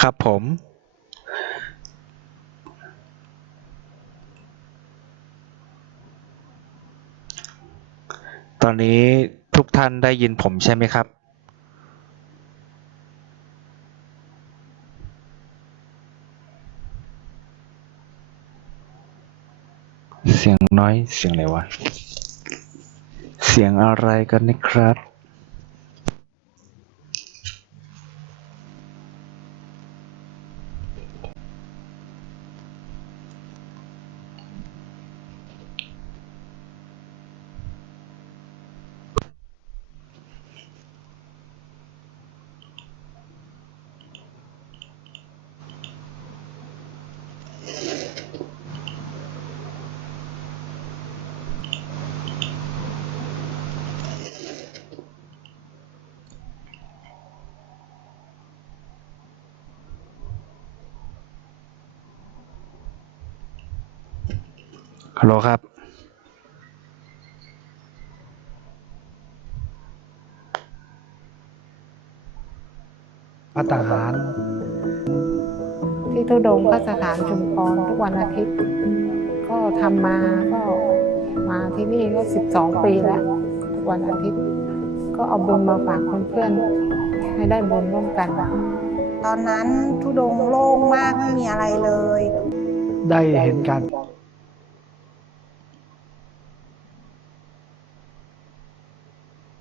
ครับผม ตอนนี้ทุกท่านได้ยินผมใช่ไหมครับ เสียงน้อยเสียงอะไรวะ เสียงอะไรกันนะครับ ฮัลโหลครับ พัตตาหาร ที่ทุดงค์พระสถานชุมพรทุกวันอาทิตย์ ก็ทำมาก็มาที่นี่ก็ 12 ปีแล้ว ทุกวันอาทิตย์ ก็เอาบุญมาฝากเพื่อนๆให้ได้บุญร่วมกัน ตอนนั้นทุดงค์โล่งมากไม่มีอะไรเลย ได้เห็นการ